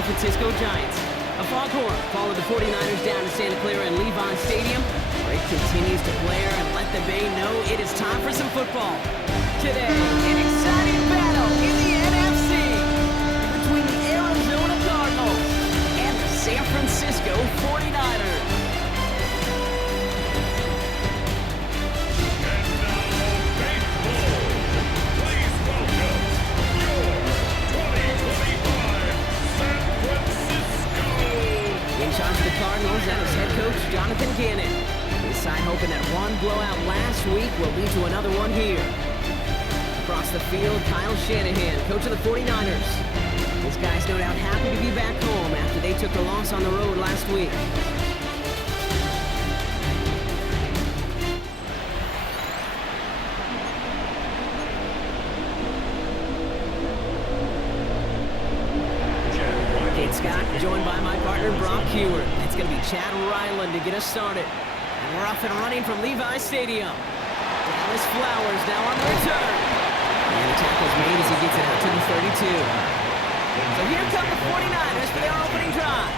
San Francisco Giants. A foghorn followed the 49ers down to Santa Clara and Levi Stadium, where it continues to blare and let the Bay know it is time for some football. Today, an exciting battle in the NFC between the Arizona Cardinals and the San Francisco 49ers. In charge of the Cardinals, that is head coach Jonathan Gannon. His side hoping that one blowout last week will lead to another one here. Across the field, Kyle Shanahan, coach of the 49ers. This guy's no doubt happy to be back home after they took a loss on the road last week. Scott, joined by my partner, Brock Heward. It's going to be Chad Ryland to get us started. And we're off and running from Levi Stadium. Dallas Flowers now on the return. And the tackle's made as he gets it out to the 32. So here come the 49ers for their opening drive.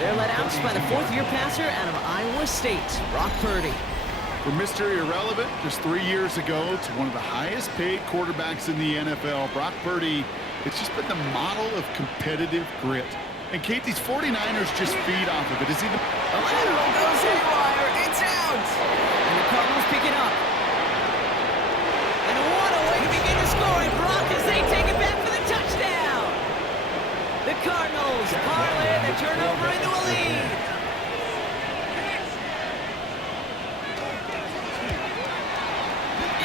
They're led out by the fourth-year passer out of Iowa State, Brock Purdy. From Mr. Irrelevant just 3 years ago to one of the highest-paid quarterbacks in the NFL, Brock Purdy, it's just been the model of competitive grit. And Kate, these 49ers just feed off of it. Is he the... The lateral goes haywire. It's out. And the Cardinals pick it up. And what a way to begin the scoring, Brock, as they take it back for the touchdown. The Cardinals parlay the turnover into a lead.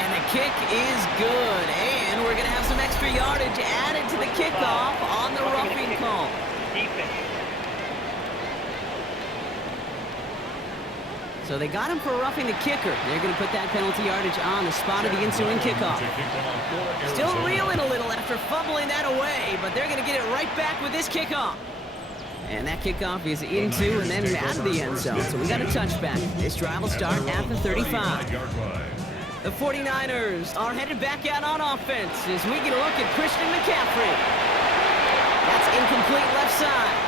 And the kick is good. And we're going to have some extra yardage added to the kickoff on the roughing call. So they got him for roughing the kicker. They're going to put that penalty yardage on the spot of the ensuing kickoff. Still reeling a little after fumbling that away, but they're going to get it right back with this kickoff. And that kickoff is into and then out of the end zone. So we got a touchback. This drive will start at the 35. The 49ers are headed back out on offense as we get a look at Christian McCaffrey. That's incomplete left side.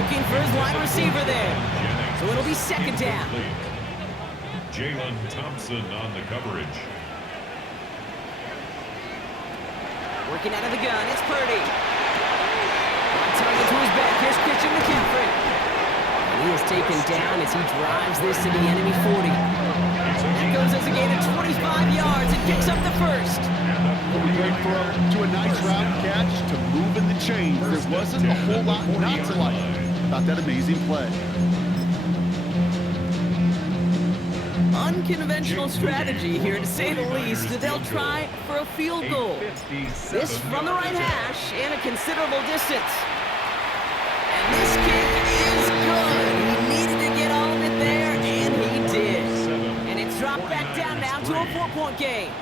Looking for his wide receiver there. So it'll be second down. Jalen Thompson on the coverage. Working out of the gun, it's Purdy. Target to his back, here's Christian McCaffrey. And he is taken down as he drives this to the enemy 40. That goes as a gain of 25 yards and picks up the first. From a great throw to a nice route catch to moving the chains. There wasn't a whole lot not to like about that amazing play. Unconventional strategy here, to say the least. They'll try for a field goal. This from the right hash and a considerable distance. And this kick is good. He needed to get all of it there, and he did. And it's dropped back down now to a 4-point game.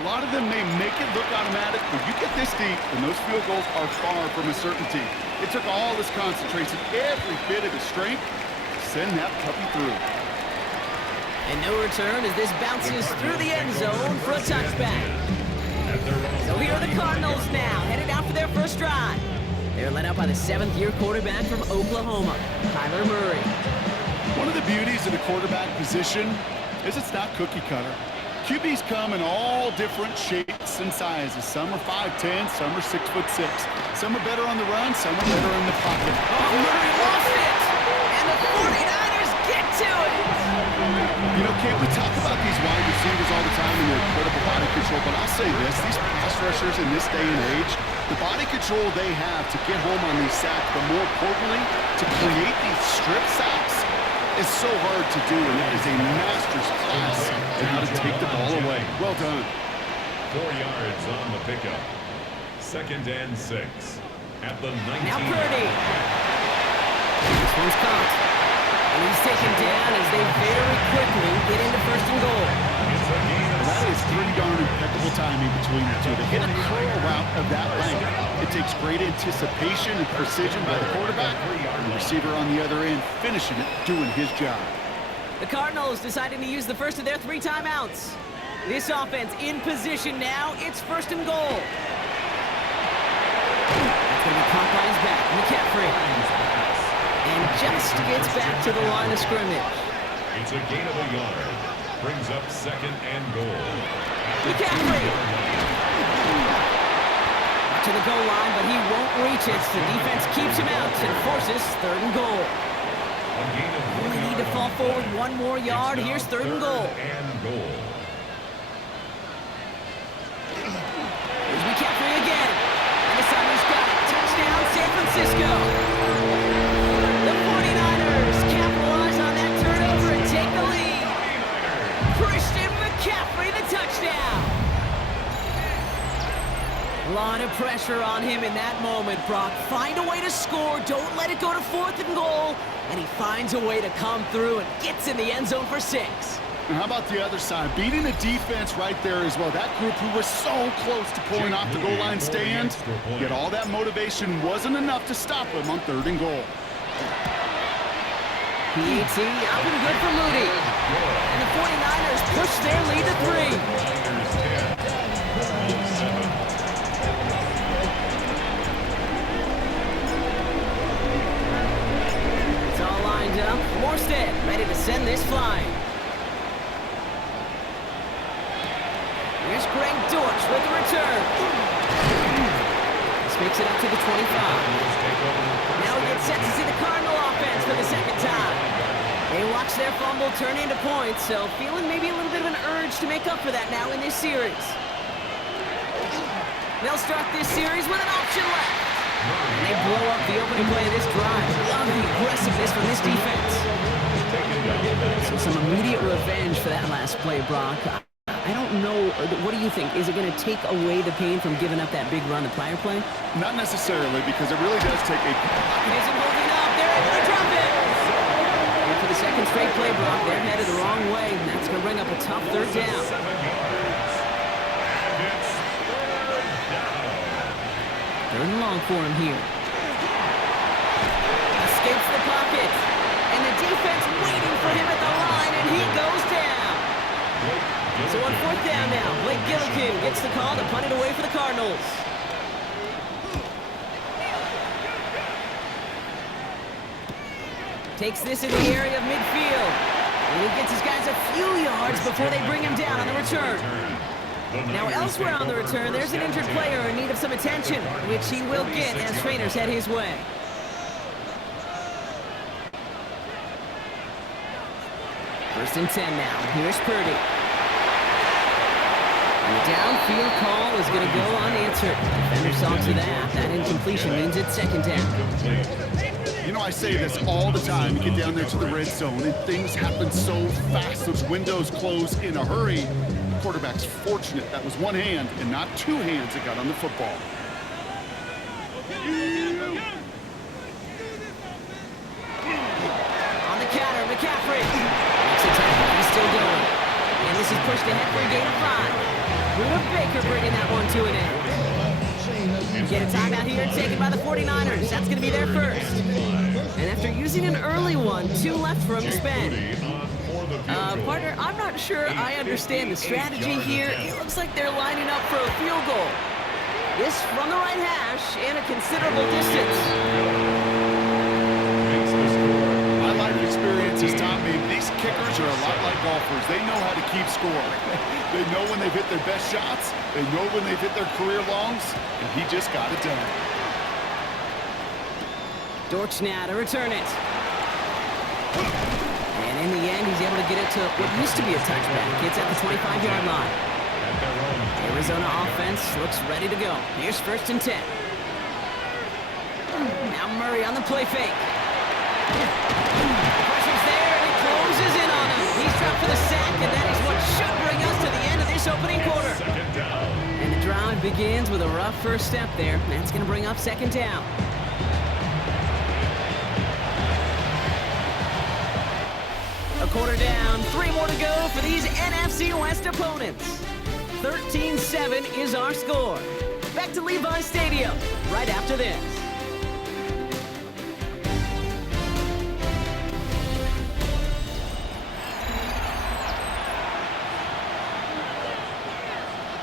A lot of them may make it look automatic, but you get this deep, and those field goals are far from a certainty. It took all his concentration, every bit of his strength, to send that puppy through. And no return as this bounces through the end zone for a touchback. So here are the Cardinals now, headed out for their first drive. They're led out by the 7th-year quarterback from Oklahoma, Kyler Murray. One of the beauties of the quarterback position is it's not cookie cutter. QBs come in all different shapes and sizes. Some are 5'10", some are 6'6". Some are better on the run, some are better in the pocket. Oh, Murray lost it! And the 49ers get to it! You know, Kate, we talk about these wide receivers all the time and their incredible body control, but I'll say this, these pass rushers in this day and age, the body control they have to get home on these sacks, but more importantly, to create these strip sacks is so hard to do, and it is a master's class in how to take the ball away. Well done. 4 yards on the pickup. 2nd and 6 at the 19. Now Purdy. This one's caught. And he's taken down as they very quickly get into 1st and goal. That is pretty darn impeccable timing between the two. To hit a curl route of that length, it takes great anticipation and precision by the quarterback. And the receiver on the other end finishing it, doing his job. The Cardinals deciding to use the first of their 3 timeouts. This offense in position now. It's 1st and goal. That's going to be caught by finds back. McCaffrey. And just gets back to the line of scrimmage. It's a gain of a yard. Brings up 2nd and goal. McCaffrey. To the goal line, but he won't reach it. The defense keeps him out and forces 3rd and goal. We need to fall forward 1 more yard. Here's 3rd and goal. Here's McCaffrey again. And this time he's got it. Touchdown, San Francisco. The 49ers capitalize on that turnover and take the lead. Christian McCaffrey, the touchdown. A lot of pressure on him in that moment, Brock. Find a way to score. Don't let it go to 4th and goal. And he finds a way to come through and gets in the end zone for 6. And how about the other side? Beating the defense right there as well. That group who was so close to pulling off the goal line stand, yet all that motivation wasn't enough to stop him on 3rd and goal. PAT up and good for Moody. And the 49ers push their lead to 3. Morstead ready to send this flying. Here's Greg Dortch with the return. This makes it up to the 25. Now we get set to see the Cardinal offense for the 2nd time. They watch their fumble turn into points, so feeling maybe a little bit of an urge to make up for that now in this series. They'll start this series with an option left. And they blow up the opening play of this drive. Love the aggressiveness from this defense. So some immediate revenge for that last play, Brock. I don't know. What do you think? Is it going to take away the pain from giving up that big run the prior play? Not necessarily, because it really does take a... It isn't holding up. They're able to drop it. And for the 2nd straight play, Brock, they're headed the wrong way. And that's going to bring up a tough 3rd down. Third and long for him here. Escapes the pocket. And the defense waiting for him at the line, and he goes down. So on 4th down now, Blake Gillikin gets the call to punt it away for the Cardinals. Takes this in the area of midfield. And he gets his guys a few yards before they bring him down on the return. Now elsewhere on the return, there's an injured player in need of some attention, which he will get as trainers head his way. First and 10 now. Here's Purdy. And the downfield call is going to go unanswered. Defender saw to that. That incompletion means it's 2nd down. You know, I say this all the time. You get down there to the red zone, and things happen so fast. Those windows close in a hurry. Quarterback's fortunate that was one hand and not 2 hands that got on the football. On the counter, McCaffrey. Makes a tackle. He's still going. And this is pushed ahead for a gain of 5. Buda Baker bringing that one to an end. Get a timeout here taken by the 49ers. That's going to be their first. And after using an early one, 2 left for him to spend. Partner, I'm not sure I understand the strategy here. It looks like they're lining up for a field goal. This from the right hash and a considerable distance. My life experience has taught me these kickers are a lot like golfers. They know how to keep score. They know when they've hit their best shots. They know when they've hit their career longs. And he just got it done. Dortch now to return it. And in the end, he's able to get it to what used to be a touchback. It's at the 25-yard line. Arizona offense looks ready to go. Here's 1st and 10. Now Murray on the play fake. Pressure's there, and he closes in on him. He's trapped for the sack, and that is what should bring us to the end of this opening quarter. And the drive begins with a rough first step there. That's going to bring up 2nd down. A quarter down, 3 more to go for these NFC West opponents. 13-7 is our score. Back to Levi Stadium right after this.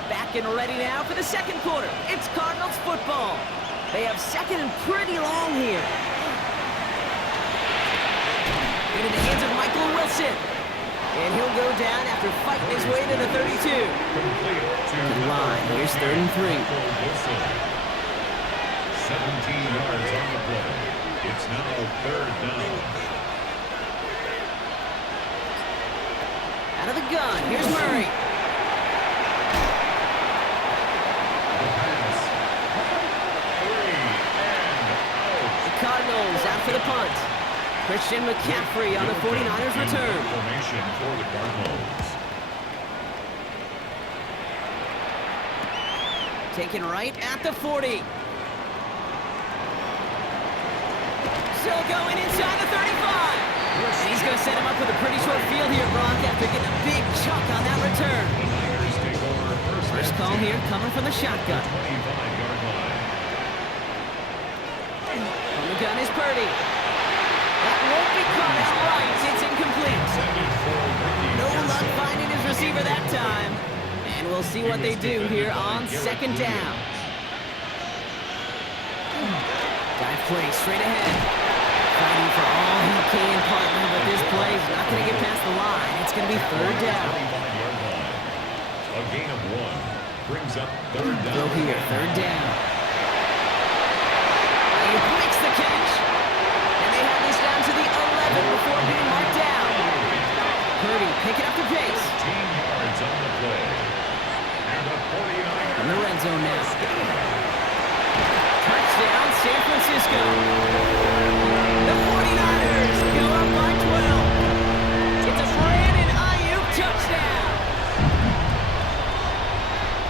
Back and ready now for the 2nd quarter. It's Cardinals football. They have second and pretty long here. Into the hands of Michael Wilson. And he'll go down after fighting his way to the 32. To the line. Here's 3rd and 3. 17 yards on the play. It's now 3rd down. Out of the gun. Here's Murray. The Cardinals out for the punt. Christian McCaffrey on the 49ers return. Formation for the Cardinals. Taken right at the 40. Still going inside the 35. And he's going to set him up with a pretty short field here, Brock, after getting a big chunk on that return. First call here coming from the shotgun. From the gun is Purdy. That won't be caught outright. It's incomplete. No luck finding his receiver that time. And we'll see what they do here on 2nd down. Dive play straight ahead. Fighting for all he can, partner, but this play is not going to get past the line. It's going to be 3rd down. A gain of 1 brings up 3rd down. Go here, 3rd down. He makes the catch. And they have this down to the 11 before being marked down. Purdy picking up the pace. 15 yards on the play. And the 49ers. In the red zone now. Touchdown, San Francisco. The 49ers go up by 12. It's a Brandon Ayuk touchdown.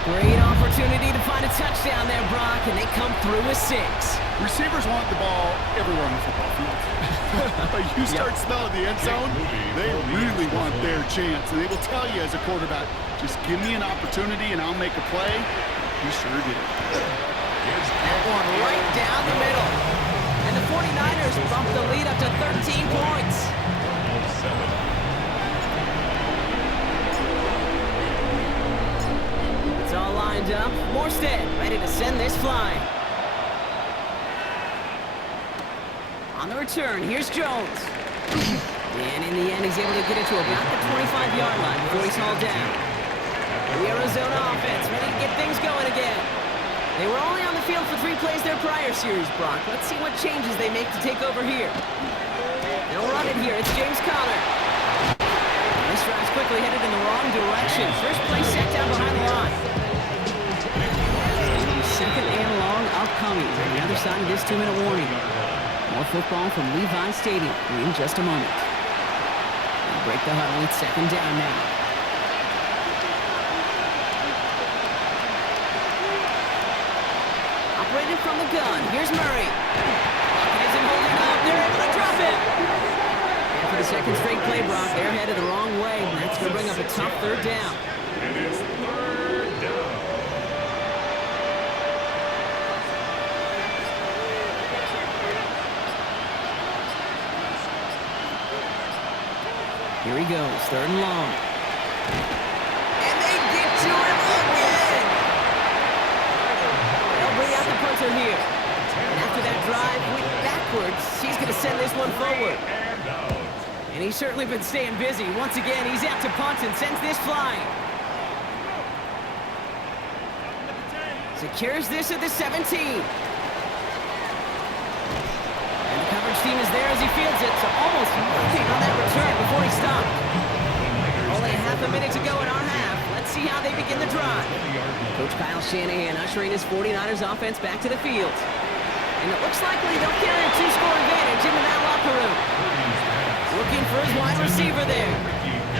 Great opportunity to find a touchdown there, Brock, and they come through with 6. Receivers want the ball everywhere on the football field. But you start smelling the end zone, they really want their chance. And they will tell you as a quarterback, just give me an opportunity and I'll make a play. He sure did. That one right down the middle. And the 49ers bump the lead up to 13 points. It's all lined up. Morstead ready to send this flying. On the return, here's Jones. And in the end, he's able to get it to about the 25-yard line before he's hauled down. The Arizona offense ready to get things going again. They were only on the field for 3 plays their prior series, Brock. Let's see what changes they make to take over here. They'll run it here. It's James Conner. This drive's quickly headed in the wrong direction. First play set down behind the line. 2nd and long upcoming on the other side of this 2-minute warning. More football from Levi Stadium in just a moment. They'll break the huddle. It's 2nd down now. Operated from the gun. Here's Murray. Pocket isn't holding up. They're able to drop it. And for the 2nd straight play, Brock, they're headed the wrong way. And that's going to bring up a tough 3rd down. And it's 3rd down. Here he goes, 3rd and long. And they get to him again. They'll bring out the punter here. And after that drive went backwards, he's going to send this one forward. And he's certainly been staying busy. Once again, he's out to punt and sends this flying. Secures this at the 17. Team is there as he fields it, so almost nothing on that return before he stopped. Only half a minute to go in our half. Let's see how they begin the drive. Coach Kyle Shanahan ushering his 49ers offense back to the field. And it looks likely they'll carry a 2-score advantage into that locker room. Looking for his wide receiver there.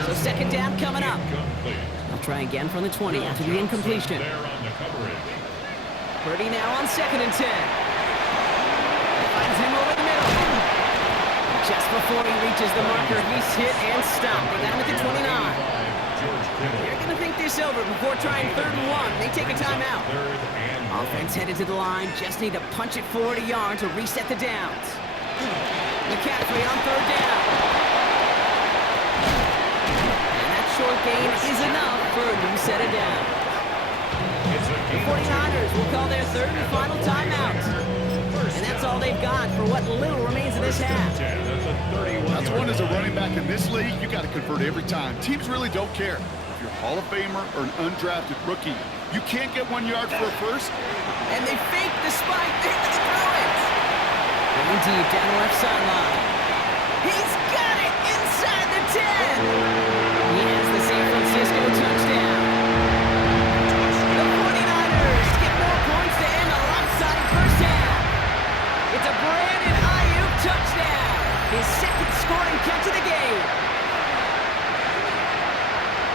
So 2nd down coming up. They'll try again from the 20 after the incompletion. Purdy now on 2nd and 10. Finds him over the middle. Just before he reaches the marker, he's hit and stopped. They got him at the 29. They're going to think this over before trying 3rd and 1. They take a timeout. Offense headed to the line. Just need to punch it forward a yard to reset the downs. McCaffrey on 3rd down. And that short gain is enough for a new set of downs. It's a The 49ers will call their third and final timeout. And that's all they've got for what little remains of this half. That's one as a running back in this league, you got to convert every time. Teams really don't care. If you're a Hall of Famer or an undrafted rookie, you can't get 1 yard for a first. And they fake the spike. They're going to throw it. Going deep down the left sideline. He's got it inside the 10. He has the San Francisco touchdown. The 49ers get more points to end a lopsided first half. It's a Brandon Ayuk touchdown. His second scoring catch of the game.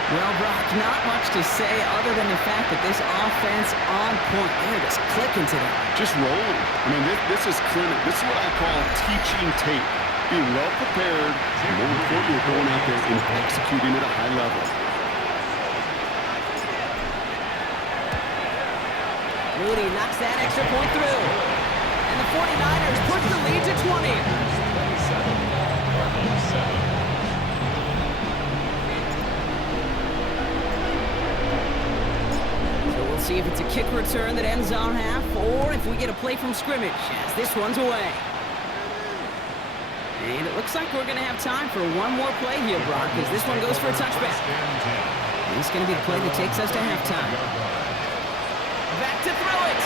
Well, Brock, not much to say other than the fact that this offense on point. They're just clicking today. Just rolling. I mean, this is clinic. This is what I call teaching tape. Being well prepared, and more importantly, going out there and executing at a high level. Moody knocks that extra point through. And the 49ers push the lead to 20. See if it's a kick return that ends our half, or if we get a play from scrimmage, as this one's away. And it looks like we're going to have time for one more play here, Brock, as this one goes for a touchback. And it's going to be the play that takes us to halftime. Back to throw it.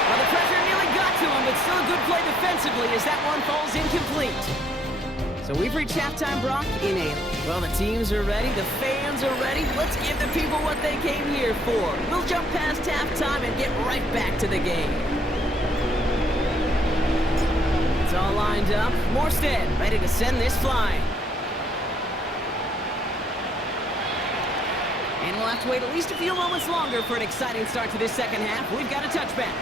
Well, the pressure nearly got to him, but still a good play defensively as that one falls incomplete. So we've reached halftime, Brock, in a... Well, the teams are ready, the fans are ready. Let's give the people what they came here for. We'll jump past halftime and get right back to the game. It's all lined up. Morstead ready to send this flying. And we'll have to wait at least a few moments longer for an exciting start to this second half. We've got a touchback.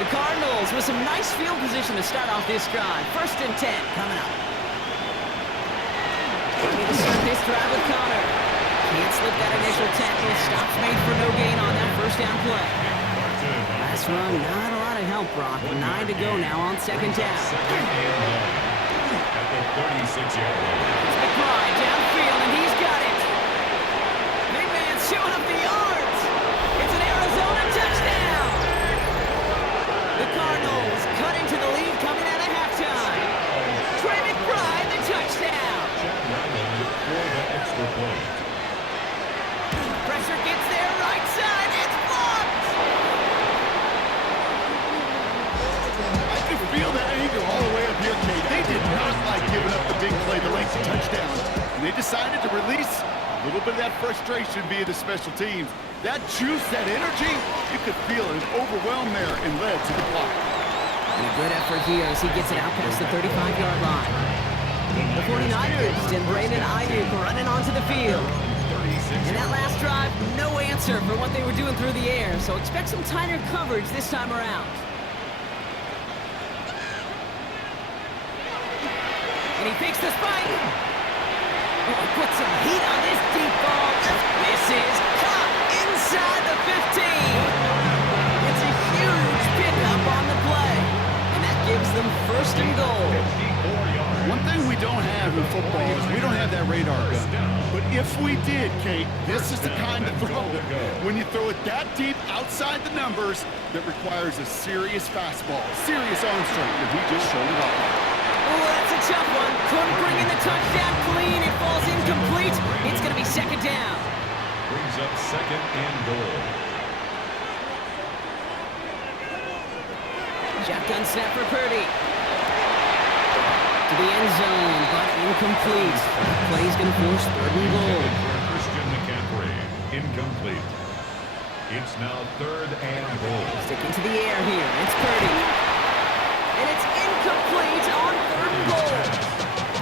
The Cardinals with some nice field position to start off this drive. 1st and 10 coming up. Ready to start this drive with Connor. Can't slip that initial tackle. Stops made for no gain on that first down play. Last run, not a lot of help, Brock. 9 to go now on second down. At the 36-yard line. It's McBride downfield, and he's got it. Big man's showing up the yards. It's an Arizona touchdown. The Cardinals cut into the lead coming out of halftime. Trey McBride, the touchdown. For the extra point. Pressure gets there, right side, it's blocked! I can feel that anger all the way up here, Kate. They did not like giving up the big play, the late touchdown. And they decided to release a little bit of that frustration via the special teams. That juice, that energy, you could feel it overwhelmed there and led to the block. And a good effort here as he gets it out past the 35-yard line. The 49ers and Brandon Ayuk running onto the field. And that last drive, no answer for what they were doing through the air, so expect some tighter coverage this time around. And he picks the spike. Oh, put some heat on this deep ball. This is caught inside the 15. It's a huge pickup on the play. And that gives them 1st and goal. One thing we don't have in football is we don't have that radar gun. But if we did, Kate, this is the kind of throw, when you throw it that deep outside the numbers, that requires a serious fastball, serious arm strength, and he just showed it off. Oh, that's a tough one. Couldn't bring in the touchdown clean. It falls incomplete. It's going to be second down. Brings up 2nd and goal. Shotgun snap for Purdy. To the end zone, but incomplete. That play's going to force 3rd and goal. Christian McCaffrey, incomplete. It's now 3rd and goal. Sticking to the air here. It's Purdy. And it's incomplete on 3rd and goal.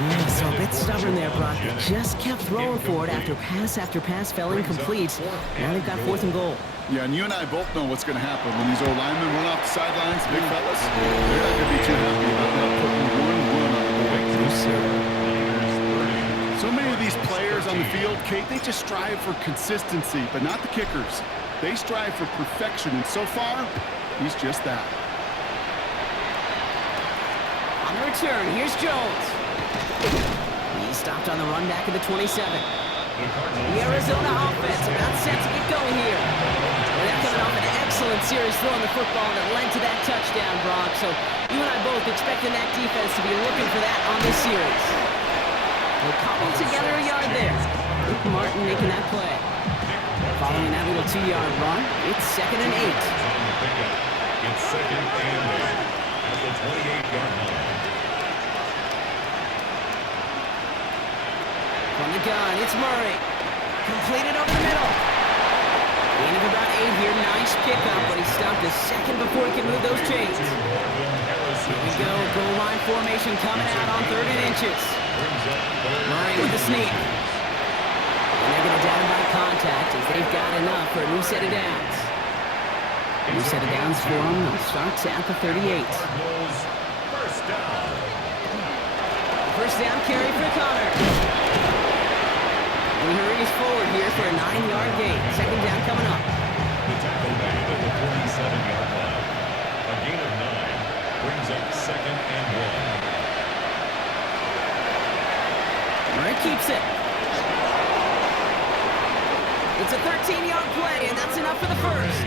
Yeah, so a bit stubborn there, Brock. They just kept throwing for it after pass fell incomplete. Now they've got 4th and goal. Yeah, and you and I both know what's going to happen when these old linemen run off the sidelines, big fellas. They're not going to be too happy about not putting one run on the board. So many of these players on the field, Kate, they just strive for consistency, but not the kickers. They strive for perfection, and so far, he's just that. On the return, here's Jones. He's stopped on the run back at the 27. The Arizona offense about set to get going here. Well, they're coming off an excellent series throwing the football that led to that touchdown, Brock. So you and I both expecting that defense to be looking for that on this series. They'll cobble together a yard there. Luke Martin making that play. Following that little 2-yard run, it's 2nd and 8. It's 2nd and 8 at the 28-yard line. From the gun, it's Murray. Completed over the middle. Gain of about 8 here. Nice pickup, but he stopped a second before he could move those chains. Here we go. Goal line formation coming out on 3rd and inches. Murray with the sneak. And they're going to down by contact as they've got enough for a new set of downs. New set of downs for them. Starts at the 38. First down carry for Connor. And he hurries forward here for a 9-yard gain. 2nd down coming up. The tackle made at the 47-yard line. A gain of 9 brings up 2nd and 1. Murray keeps it. It's a 13-yard play, and that's enough for the first.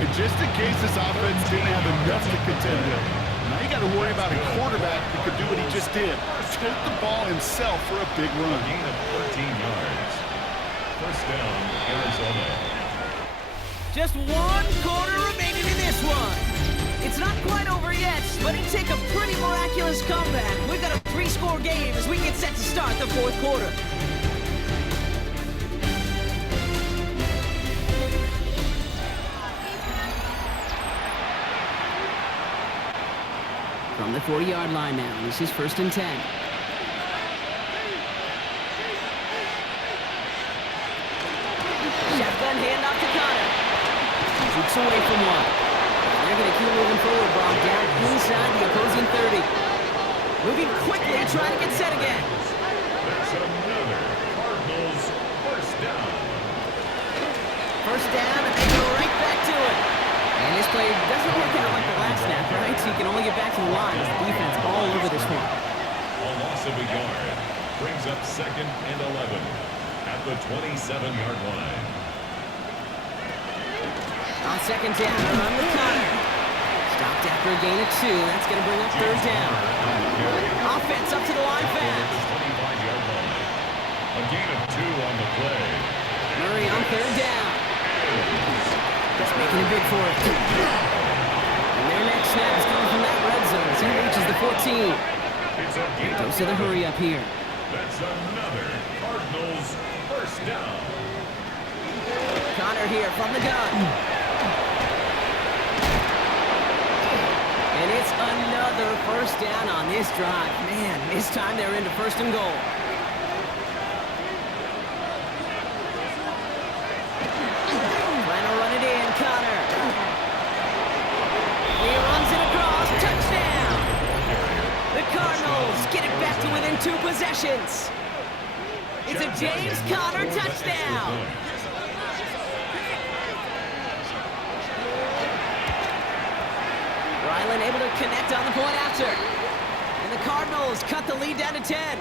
And just in case this offense didn't have enough to contend with, now you got to worry about a quarterback who could do what he just did. Tote the ball himself for a big run. A gain of 13 yards. First down, Arizona. Just 1 quarter remaining in this one. It's not quite over yet, but it take a pretty miraculous comeback. We've got a 3-score game as we get set to start the 4th quarter. From the 40-yard line now, this is 1st and 10. Shotgun handoff to Connor. Shoots away from one. They're going to keep moving forward, Brock, down inside the opposing 30. Moving quickly, trying to get set again. That's another Cardinals first down. First down, and they go right back to it. And this play doesn't work out like the last snap, right? So you can only get back to the line. The defense all over this one. A loss of a yard brings up 2nd and 11 at the 27-yard line. On 2nd down, run with Connor. Stopped after a gain of 2. That's going to bring up 3rd down. Offense up to the line fast. 25-yard line. A gain of 2 on the play. Murray on 3rd down. Just making it big for it. And their next snap is coming from that red zone as he reaches the 14. It's a gain of Goes to the hurry up here. That's another Cardinals first down. Connor here from the gun. And it's another first down on this drive. Man, this time they're into 1st and goal. Trying to run it in, Connor. He runs it across, touchdown! The Cardinals get it back to within 2 possessions. It's a James Conner touchdown. Ryland able to connect on the point after. And the Cardinals cut the lead down to 10.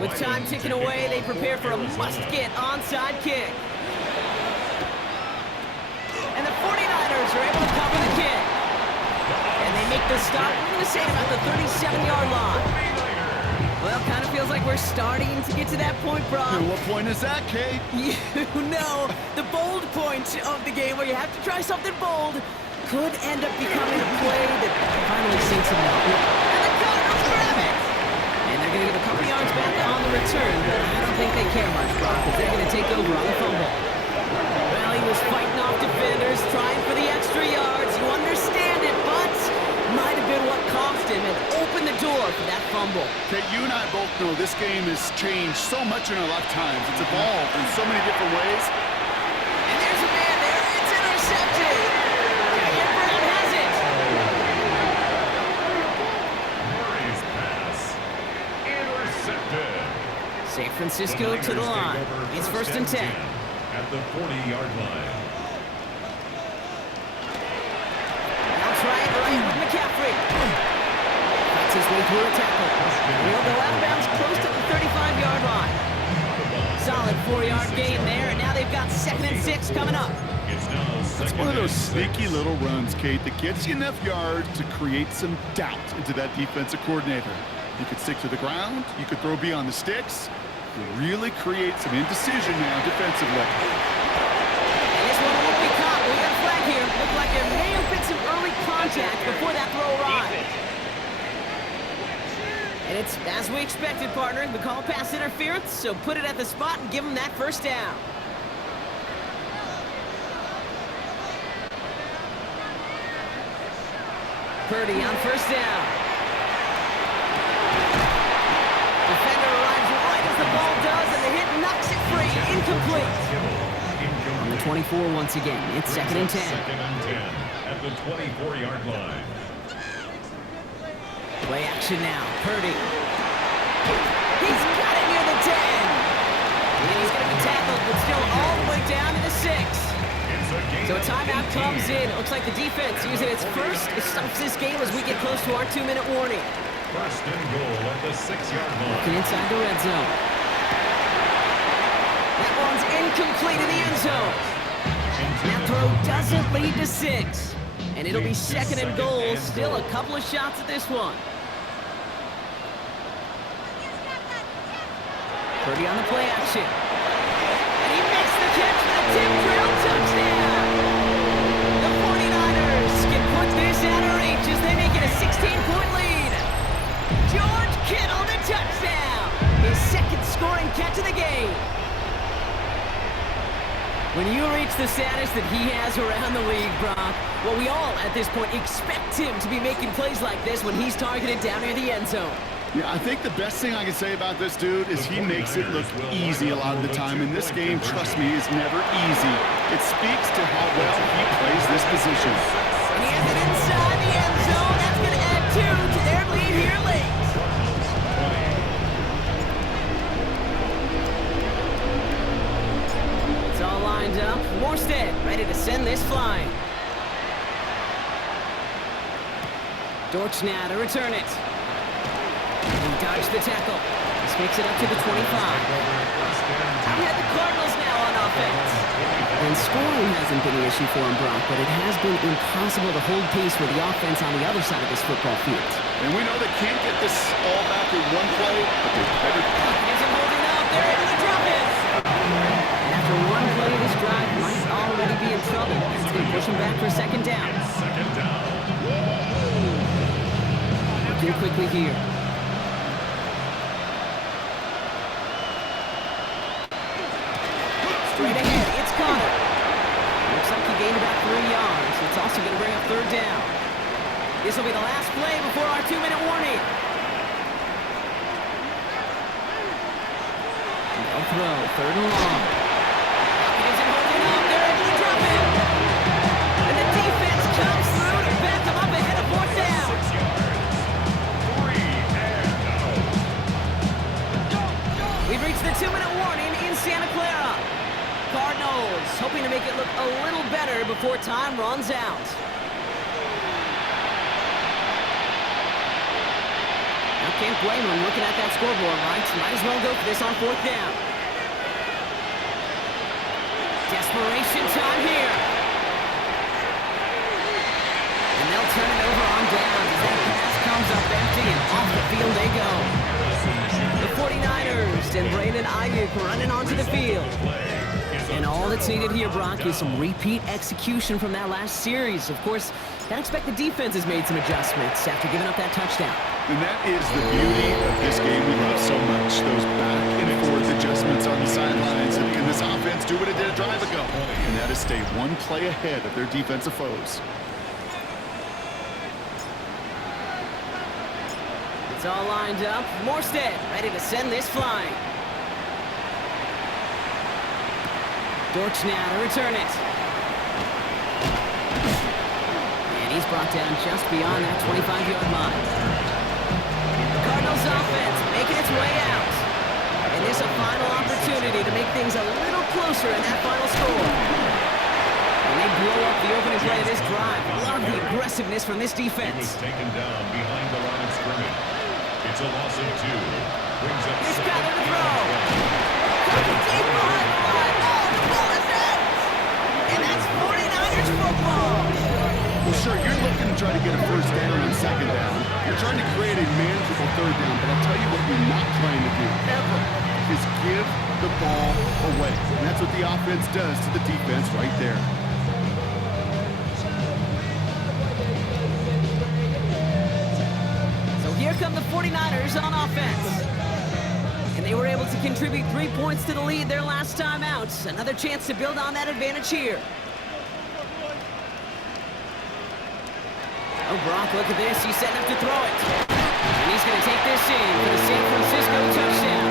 With time ticking away, they prepare for a must-get onside kick. And the 49ers are able to cover the kick. And they make the stop, we're going to say about the 37-yard line. Well, kind of feels like we're starting to get to that point, Brock. And what point is that, Kate? You know, the bold point of the game where you have to try something bold could end up becoming a play that finally sinks them out. And the Cardinals grab it! And they're going to give a couple yards back on the return, but I don't think they care much, Brock, because they're going to take over on the fumble. Well, he was fighting off defenders, trying for the extra yards. You understand it, but might have been what cost him and opened the door for that fumble. Kate, you and I both know this game has changed so much in our lifetimes. It's evolved in so many different ways. And there's a man there. It's intercepted. And Brown has it. Murray's pass intercepted. San Francisco to the line. It's 1st and 10. At the 40-yard line. Now try it right with McCaffrey. Fights his way through a tackle. He'll go out of bounds close to the 35-yard line. Solid 4-yard gain there, and now they've got 2nd and 6 coming up. It's now That's second one of those and 6. sneaky little runs, Kate, that gets you enough yards to create some doubt into that defensive coordinator. You could stick to the ground, you could throw beyond the sticks, you really create some indecision now defensively. And this one won't be caught. We got a flag here. Looked like there may have been some early contact before that throw arrived. And it's as we expected, partner. We call pass interference, so put it at the spot and give them that first down. Purdy on first down. Defender arrives right as the ball does, and the hit knocks it free. Incomplete. On the 24 once again. It's 2nd and 10. 2nd and 10 at the 24-yard line. Play action now. Purdy. He's got it near the 10. And he's going to be tackled, but still all the way down to the 6. So a timeout comes in. It looks like the defense using its first. It stops this game as we get close to our 2-minute warning. First and goal at the 6-yard line. Looking inside the red zone. That one's incomplete in the end zone. That throw doesn't lead to 6. And it'll be 2nd and goal. Still a couple of shots at this one. Purdy on the play action. And he makes the catch for the tip drill touchdown. The 49ers can put this out of reach as they make it a 16-point lead. George Kittle, the touchdown. His 2nd scoring catch of the game. When you reach the status that he has around the league, Brock, well, we all, at this point, expect him to be making plays like this when he's targeted down near the end zone. Yeah, I think the best thing I can say about this dude is he makes it look easy a lot of the time. And this game, trust me, is never easy. It speaks to how well he plays this position. And he has it inside the end zone. That's going to add 2 to their lead here late. It's all lined up. Morstead ready to send this flying. Dortch now to return it. He dodged the tackle. This makes it up to the 25. We had the Cardinals now on offense. And scoring hasn't been an issue for him, Brock, but it has been impossible to hold pace with the offense on the other side of this football field. And we know they can't get this all back in one play, but they better. Isn't holding up. They're able to drop it. And after one play, this drive might already be in trouble. It's going to push him back for a 2nd down. 2nd down. Working quickly here. Straight ahead, it's Connor. Looks like he gained about 3 yards. It's also going to bring up 3rd down. This will be the last play before our 2-minute warning. No throw, 3rd and long. It isn't holding up. They're able to drop it. And the defense comes through to back them up ahead of 4th down. 6 yards. 3 and out. We've reached the 2-minute warning in Santa Clara. Cardinals hoping to make it look a little better before time runs out. I can't blame him looking at that scoreboard, right? Might as well go for this on 4th down. Desperation time here. And they'll turn it over on downs as that pass comes up empty and off the field they go. The 49ers and Brandon Ayuk running onto the field. And all that's needed here, Brock, is some repeat execution from that last series. Of course, I expect the defense has made some adjustments after giving up that touchdown. And that is the beauty of this game we love so much. Those back and forth adjustments on the sidelines. And can this offense do what it did a drive ago? And that is stay one play ahead of their defensive foes. It's all lined up. Morstead ready to send this flying. Dortch now to return it. And he's brought down just beyond that 25-yard line. The Cardinals offense making its way out. And this a final opportunity to make things a little closer in that final score. And they blow up the opening play of this drive. Love the aggressiveness from this defense. He was taken down behind the line of scrimmage. It's a loss of 2. Brings up He's got 2nd it to and throw. Deep behind You're trying to create a manageable third down, but I'll tell you what you're not trying to do, ever, is give the ball away. And that's what the offense does to the defense right there. So here come the 49ers on offense. And they were able to contribute 3 points to the lead their last time out. Another chance to build on that advantage here. Oh, Brock, look at this. He's setting up to throw it. And he's going to take this in for the San Francisco touchdown.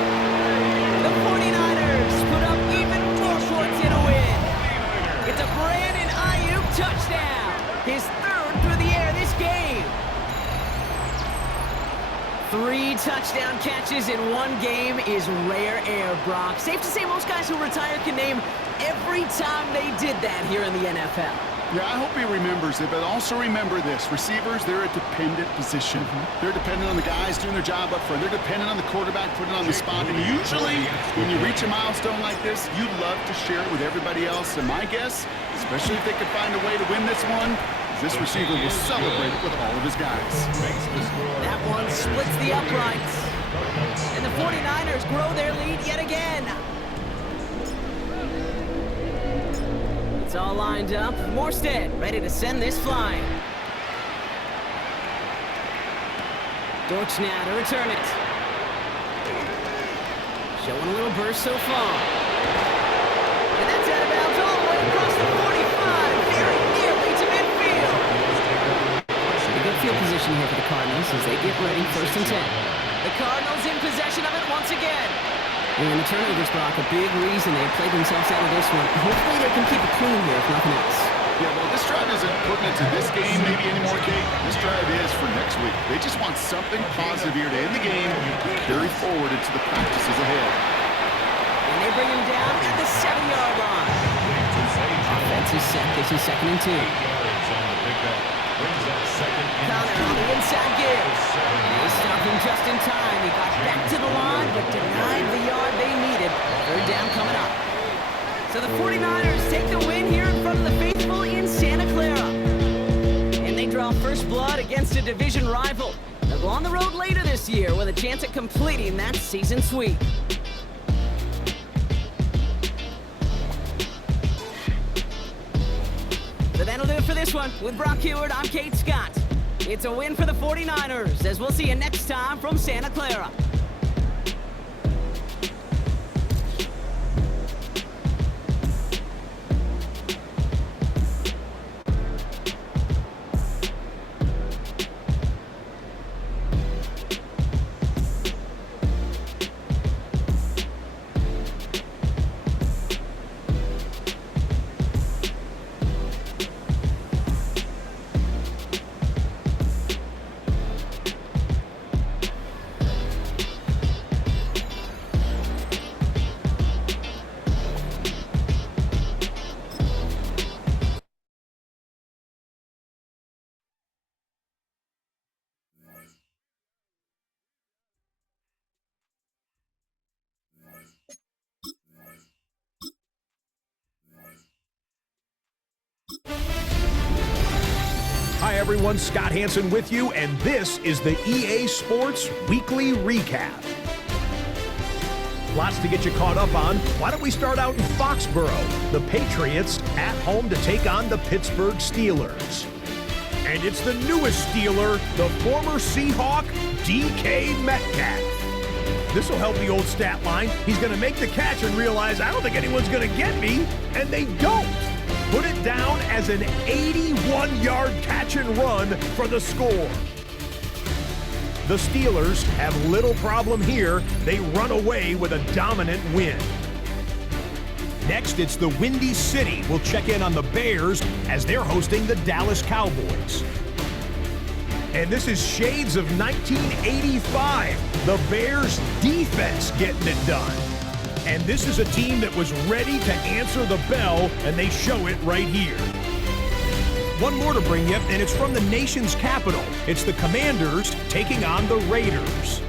The 49ers put up even more points in a win. It's a Brandon Ayuk touchdown. His third through the air this game. 3 touchdown catches in one game is rare air, Brock. Safe to say most guys who retire can name every time they did that here in the NFL. Yeah, I hope he remembers it, but also remember this. Receivers, they're a dependent position. They're dependent on the guys doing their job up front. They're dependent on the quarterback putting it on the spot. And usually, when you reach a milestone like this, you love to share it with everybody else. And my guess, especially if they could find a way to win this one, is this receiver will celebrate it with all of his guys. That one splits the uprights. And the 49ers grow their lead yet again. It's all lined up. Morstead ready to send this flying. Dortch now to return it. Showing a little burst so far. And that's out of bounds all the way across the 45, very nearly to midfield. A good field position here for the Cardinals as they get ready, 1st and 10. The Cardinals in possession of it once again. And the turnovers, Brock, a big reason they played themselves out of this one. Hopefully they can keep it clean here, if nothing else. Yeah, well, this drive isn't pertinent to this game maybe anymore, Kate. This drive is for next week. They just want something positive here to end the game and carry forward into the practices ahead. And they bring him down at the 7-yard line. Offense is set. This is 2nd and 2. Connor on the inside give. They stop him just in time. He got back to the line, but denied the yard they needed. 3rd down coming up. So the 49ers take the win here in front of the faithful in Santa Clara. And they draw first blood against a division rival. They'll go on the road later this year with a chance at completing that season sweep. So that'll do it for this one. With Brock Heward, I'm Kate Scott. It's a win for the 49ers, as we'll see you next time from Santa Clara. Hi everyone, Scott Hansen with you, and this is the EA Sports Weekly Recap. Lots to get you caught up on. Why don't we start out in Foxborough? The Patriots at home to take on the Pittsburgh Steelers. And it's the newest Steeler, the former Seahawk, DK Metcalf. This will help the old stat line. He's going to make the catch and realize, I don't think anyone's going to get me, and they don't. Put it down as an 81-yard catch and run for the score. The Steelers have little problem here. They run away with a dominant win. Next, it's the Windy City. We'll check in on the Bears as they're hosting the Dallas Cowboys. And this is shades of 1985. The Bears defense getting it done. And this is a team that was ready to answer the bell, and they show it right here. One more to bring you, and it's from the nation's capital. It's the Commanders taking on the Raiders.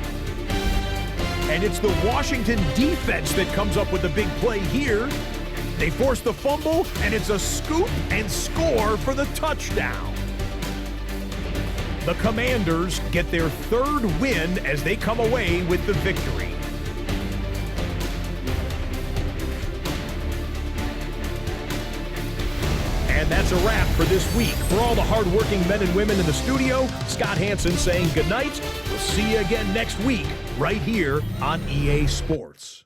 And it's the Washington defense that comes up with the big play here. They force the fumble, and it's a scoop and score for the touchdown. The Commanders get their third win as they come away with the victory. And that's a wrap for this week. For all the hardworking men and women in the studio, Scott Hansen saying goodnight. We'll see you again next week right here on EA Sports.